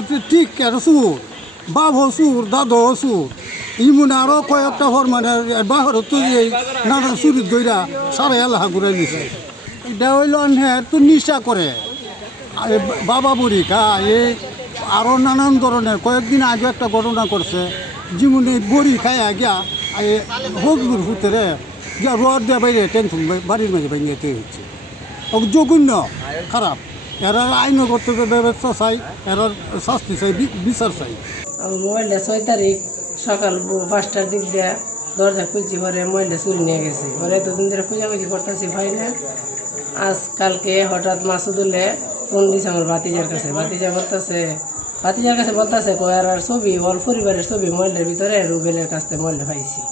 আপনি ঠিক কেন সুর বাপ হসুর দাদু হসুর ইমুন আরো কয়েকটা ঘর মানে বাহার তো নানান চুরির দইরা সারা এলাকা ঘুরাই নিছে এটা হইল তো নিশা করে বাবা বুড়ি খা এই আরও নানান ধরনের কয়েকদিন আগে একটা ঘটনা করছে যেমন এই বড়ি খায় গিয়া হকগুর ভূতেরে গিয়া রড দেওয়া বাইরে টেনশন বাড়ির মাঝে ভেঙে হচ্ছে জঘন্য খারাপ এরা আইনগত ব্যবস্থা চাই এরা শাস্তি চাই বিচার চাই। মোবাইলটা 6 তারিখ সকাল 5টার দিক দিয়ে দরজা খুঁজি করে মোবাইলটা চুরি নিয়ে গেছে পরে এতদিন ধরে খুঁজাখুঁজি করতেছি ভাই না আজ কালকে হঠাৎ মাসুদুল্লে ফোন দিছে আমার ভাতিজার কাছে ভাতিজার কাছে বলতেছে কয়ার ছবি ওর পরিবারের ছবি মোবাইলের ভিতরে রুবেলের কাছ থেকে মোবাইলটা পাইছি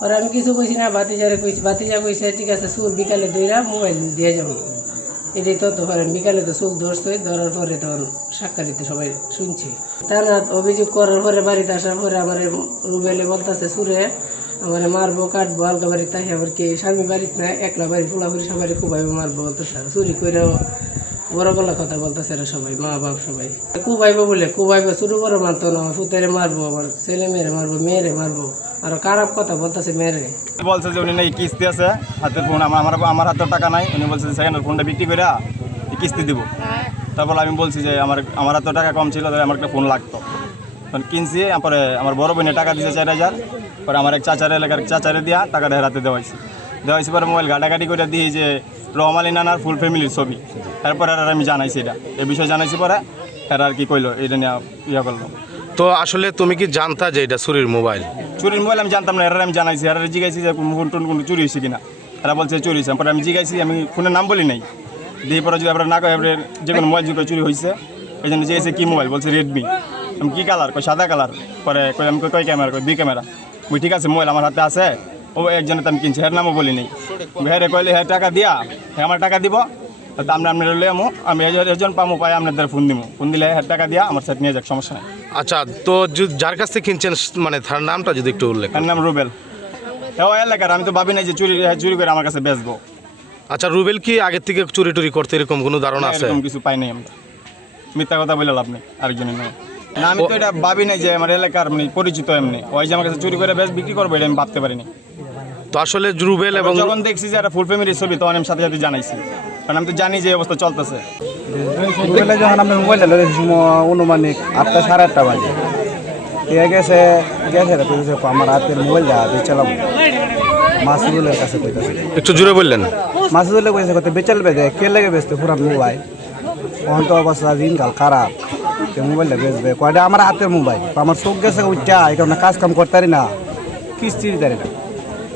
পরে আমি কিছু কইছি না ভাতিজারে কইছি ভাতিজা কইছে ঠিক আছে চুল বিকালে দইরা মোবাইল দিয়ে যাবো এটাই তত করেন বিকালে তো চুল ধরছে ধরার পরে তখন সাক্ষাৎ সবাই শুনছি তারা অভিযোগ করার পরে বাড়িতে আসার পরে আমার রুবেলে বলতেছে সুরে আমার মারবো কাটবো আলগা বাড়িতে তাই আবার কি স্বামী বাড়িতে না একলা বাড়ি ফুলাফুরি সবাই খুবই মারবো বলতেছে চুরি করেও বড় গলা কথা বলতেছে এরা সবাই মা বাপ সবাই কুবাইবো বলে কুবাইবো ছোট বড় মানতো না ফুতেরে মারবো আবার ছেলে মেয়েরে মারবো মেয়েরে মারবো আর খারাপ কথা বলতেছে মেয়েরে বলছে যে উনি নাকি কিস্তি আছে হাতের ফোন আমার হাতের টাকা নাই উনি বলছে সেকেন্ড ফোনটা বিক্রি করে কিস্তি দিব তারপর আমি বলছি যে আমার হাতে টাকা কম ছিল আমার একটা ফোন লাগতো তখন কিনছি তারপরে আমার বড় বোনে টাকা দিয়েছে 4000 পরে আমার এক চাচার এলাকার চাচারে দিয়া টাকাটা হাতে দেওয়া হয়েছে পরে মোবাইল ঘাটাঘাটি করে দিয়ে যে রহমালি নানার ফুল ফ্যামিলির ছবি তারপরে আর আমি জানাইছি এটা এই বিষয়ে জানাইছি পরে এরা আর কি কইলো এটা নিয়ে ইয়া করলো। তো আসলে তুমি কি জানতা যে এটা চুরির মোবাইল আমি জানতাম না এরা আমি জানাইছি এরা জিজ্ঞাসি যে ফোন টোন কোনো চুরি হয়েছে কিনা এরা বলছে চুরি হয়েছে পরে আমি জিজ্ঞাসি আমি ফোনের নাম বলি নাই দিয়ে পরে যদি আপনার না কয় যে কোনো মোবাইল যুগে চুরি হয়েছে এই জন্য জিজ্ঞাসা কী মোবাইল বলছে রেডমি আমি কী কালার কই সাদা কালার পরে কই আমি কয় ক্যামেরা কই 2 ক্যামেরা বুঝি ঠিক আছে মোবাইল আমার হাতে আছে ও একজনের তো আমি কিনছি এর নামও বলি নেই হেরে কইলে হ্যাঁ টাকা দিয়া হ্যাঁ আমার টাকা দিব আপনার লই আমি একজন পামো পাই আপনাদের ফোন দিব ফোন দিলে হ্যাঁ টাকা দিয়া আমার সাথে নিয়ে যাক সমস্যা নেই। আচ্ছা তো যার কাছ থেকে কিনছেন মানে তার নামটা যদি একটু উল্লেখ তার নাম রুবেল হ্যাঁ এলাকার আমি তো ভাবি নাই যে চুরি করে আমার কাছে বেচবো। আচ্ছা রুবেল কি আগের থেকে চুরি টুরি করতে এরকম কোনো ধারণা আছে? এরকম কিছু পাই নাই আমরা মিথ্যা কথা বলে লাভ নেই আরেকজনের নয় না আমি তো এটা ভাবি নাই যে আমার এলাকার মানে পরিচিত এমনি ওই যে আমার কাছে চুরি করে বেশ বিক্রি করবো এটা আমি ভাবতে পারিনি। তো আসলে রুবেল এবং যখন দেখছি যে একটা ফুল ফ্যামিলির ছবি তখন আমি সাথে সাথে জানাইছি কারণ আমি তো জানি যে অবস্থা চলতেছে। রুবেলে যখন আমি মোবাইলটা লইছি অনুমানিক 8টা 8:30 বাজে গেছে আমার হাতের মোবাইলটা বেচালাম মাসুদুলের কাছে কইতেছে একটু জোরে বললেন মাসুদুল্লাহ কইছে কত বেচাল বেচে কে লেগে বেচতে পুরান মোবাইল তখন তো অবস্থা দিনকাল খারাপ মোবাইলটা বেচবে কয়টা আমার হাতের মোবাইল আমার চোখ গেছে উঠা এই কারণে কাজ কাম করতে পারি না কিস্তি দিতে পারি না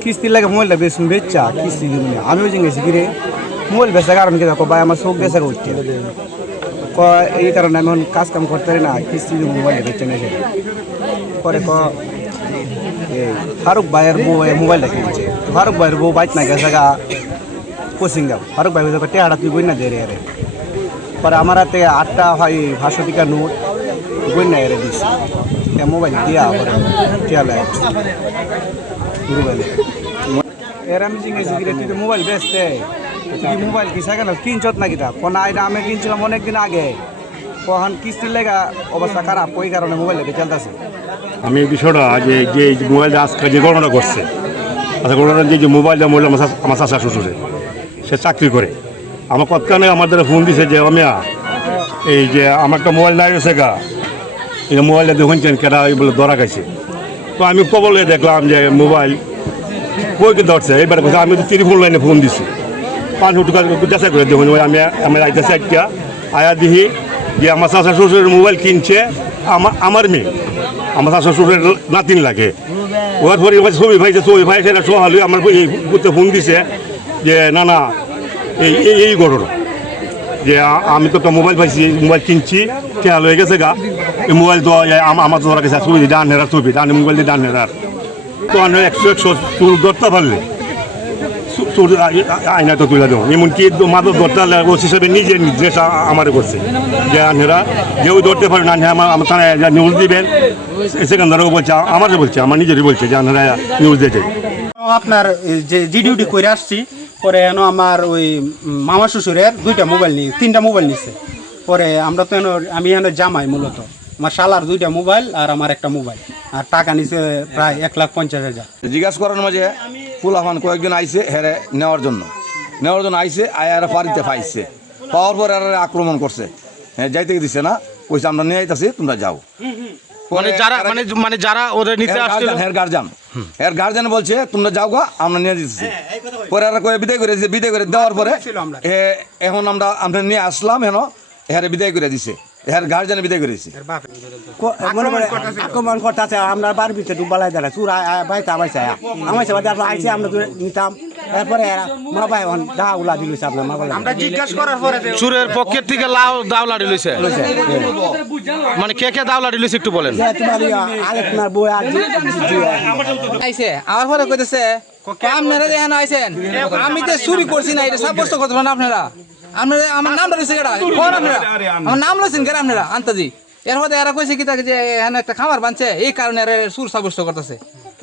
কিস্তির লাগে মোবাইলটা বেচা কিস্তি দিব না আমিও জিজ্ঞেছি কিরে মোবাইল বেচার কারণ কি দেখো ভাই আমার চোখ গেছে উঠছে এই কারণে আমি এখন কাজ কাম করতে পারি না কিস্তি দিব মোবাইলটা বেচে নিয়েছে পরে ফারুক ভাইয়ের বউ মোবাইলটা কিনছে ফারুক ভাইয়ের বউ বাইক না গেছে গা কোচিং যাও ফারুক ভাই টেহাটা তুই বই না দে রে পরে আমার হাতে 8টা হয় 500 টাকা নোট বই না এরে দিস মোবাইল দিয়া পরে টেয়ালে মোবাইলে এর আমি জিজ্ঞেস করি তুই তো মোবাইল বেচতে তুই মোবাইল কিসা কেন কিনছত নাকি তা কোন আইডা আমি কিনছিলাম অনেকদিন আগে কখন কিস্তির লেগা অবস্থা খারাপ ওই কারণে মোবাইলটা চলতেছে। আমি এই বিষয়টা যে মোবাইলটা আজকে যে ঘটনা করছে আচ্ছা ঘটনা যে মোবাইলটা মহিলা আমার চাষা শ্বশুরে সে চাকরি করে আমার কতখানে আমাদের ফোন দিছে যে আমিয়া এই যে আমার একটা মোবাইল নাই রয়েছে গা এই মোবাইলটা দেখুনছেন কেটা বলে ধরা খাইছে তো আমি কবলে দেখলাম যে মোবাইল কইকে ধরছে এইবার কথা আমি তো টেলিফোন লাইনে ফোন দিছি 500 টাকা যাচাই করে দেখুন আমি আইতেছে একটা আয়া দিহি যে আমার চাষা শ্বশুরের মোবাইল কিনছে আমার মেয়ে আমার শাশুড় শ্বশুরের নাতিন লাগে ওর পরে ছবি ভাই সেটা সোহালি আমার এই ফোন দিছে যে না এই ঘটনা যে আমি তো একটা মোবাইল পাইছি মোবাইল কিনছি খেয়াল হয়ে গেছে গা এই মোবাইল তো আমার তো ধরা গেছে ছবি ডান হেরার ছবি ডান মোবাইল দিয়ে ডান হেরার তো 100 চুল ধরতে পারলে আইনা তো তুলে দেবো এমনকি মাদক ধরতে ওসি হিসেবে নিজের নির্দেশ আমার করছে যে আনহেরা যেও ধরতে পারে না আমার থানায় নিউজ দিবেন সেখানদারও বলছে আমারও বলছে আমার নিজেরই বলছে যে আনহেরা নিউজ দিতে আপনার যে ডিউটি করে আসছি পরে এন আমার ওই মামা শ্বশুরের 2টা মোবাইল নিয়ে 3টা মোবাইল নিছে। পরে আমরা তো আমি এখানে জামাই মূলত আমার শালার 2টা মোবাইল আর আমার একটা মোবাইল, আর টাকা নিছে প্রায় 1,50,000। জিজ্ঞাসা করার মাঝে ফুলাফান কয়েকজন আইসে হেরে নেওয়ার জন্য আইসে আয়ার পারিতে পাইছে, পাওয়ার পর আর আক্রমণ করছে, হ্যাঁ যাইতে দিছে না, কইছে আমরা নিয়ে আইতাছি তোমরা যাও। মানে যারা ওদের নিতে আসছিল এর গার্জেন বলছে তোমরা যাও গা, আমরা নিয়ে দিতেছি। পরে আর কয়ে বিদায় করে দিছে, বিদায় করে দেওয়ার পরে এখন আমরা নিয়ে আসলাম, এর বিদায় করে দিছে, এর গার্জেন বিদায় করে দিছে। আক্রমণ করতেছে, আমরা বাড়ির ভিতরে ডুবালাই দেয় চুর বাইতে আমাইছে আমাইছে আইসে আমরা নিতাম। তারপরে মা ভাই দা উলা দিলছে আপনার মা বলে চুরের পকেট থেকে দাওলাড়ি লইছে। মানে কে কে দাওলাড়ি লইছে একটু বলেন। আলেকনার বই আর আইছে আমার পরে কইতেছে আপনারা দেখেন আইছেন, আমি তো চুরি করছি না, এটা সাব্যস্ত করতে পারেন আপনারা। আমার নাম রয়েছে কেডা কোন আপনারা, আমার নাম লইছেন কেডা আপনারা আন্তাজি। এর মধ্যে এরা কইছে কি তাকে যে এখানে একটা খামার বানছে, এই কারণে এরা চুর সাব্যস্ত করতেছে,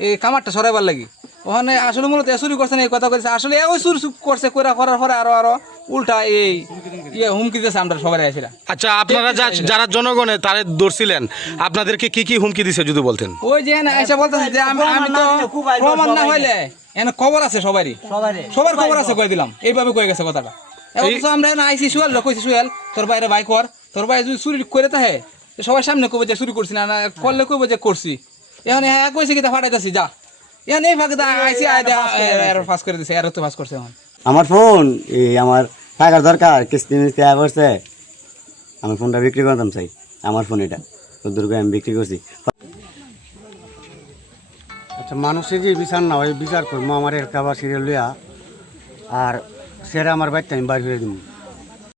এই খামারটা সরাইবার লাগি। ওখানে আসলে মূলত চুরি করছে না এই কথা কইছে, আসলে ওই চুর করছে, করার পরে আরো উল্টা এই হুমকি দিয়েছে আমরা সবাই আইছিলাম। আচ্ছা, আপনারা যারা জনগণে তারে ধরছিলেন, আপনাদেরকে কি কি হুমকি দিছে যদি বলতেন? ওই যে এসে বলতেছে যে আমি তো প্রমাণ না হইলে এনে খবর আছে, সবার খবর আছে কই দিলাম, এইভাবে কয়ে গেছে কথাটা। আমরা আইসি সুয়েল কইছি, সুয়েল তোর বাইরে ভাই কর, তোর ভাই যদি চুরি করে থাকে সবার সামনে কইবে যে চুরি করছি না, করলে কইবে যে করছি। এখন হ্যাঁ কইছে কি তা ফাটাইতেছি যা, এখন এই ভাগে আইসি পাস করে দিছে, এর তো পাস করছে। এখন আমার ফোন আমার টাকার দরকার, কিস্তি মিস্তি আয় পড়ছে, আমি ফোনটা বিক্রি করতাম চাই, আমার ফোন এটা দুর্গ আমি বিক্রি করছি। আচ্ছা, মানুষের যে বিচার না হয় বিচার করবো, আমার একটা আবার সিরিয়াল লইয়া আর সেটা আমার বাড়িতে আমি বাইর করে দিব।